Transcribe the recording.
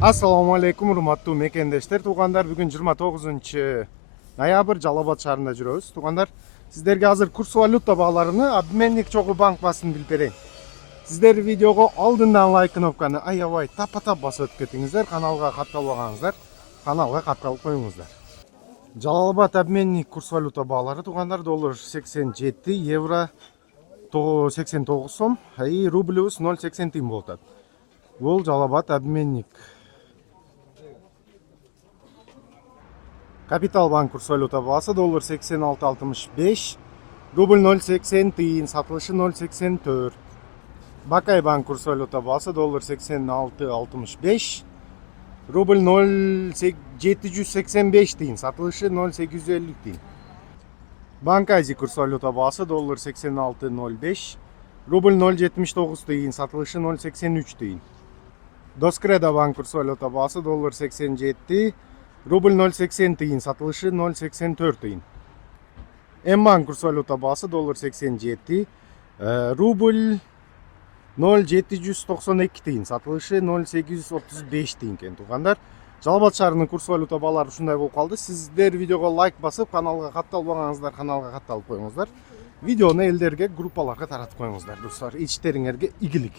Assalamu alaikum, урматтуу мекендештер, туугандар. Бүгүн 29-ноябрь Жалал Абад шаарында жүрөбүз. Туугандар, сиздерге азыр курс валюта бааларыны обменник чогуу банк басын билип берейин. Сиздер видеого алдындан лайк кнопканы аябай тапа-тап басып өтүп кетиңиздер. Каналга катталбагансыздар, каналга катталып коюңуздар. Жалал Абад обменник курс валюта баалары, туугандар, доллар 87, евро 89 сом, рубльбүз 0,80 тиын болуп атат. Бул Жалал Абад обменник. Капитал банк курс валюта баасы доллар 86.65, рубль 0,80 тиын, сатылышы 0,84. Бакай банк курс валюта баасы доллар 86.65, рубль 0,785 тиын, сатылышы 0,850 тиын. Банк Азия курс валюта баасы доллар 86.05, рубль 0,79 тиын, сатылышы 0,83 тиын. Доскреда банк курс валюта баасы доллар 87, рубль 0,80 тиын, сатылышы 0,84 тиын. М-банк курс валюта баасы доллар 87, рубль 0,792 тиын, сатылышы 0,835 тиын экен. Туугандар, Жалал Абад шаарынын курс валюта баалары ушундай болуп калды. Сиздер видеого лайк басып, каналга катталбагансыздар, каналга катталып коюңуздар. Видеону элдерге, группаларга таратып коюңуздар, достор. Ичтериңерге ийгилик.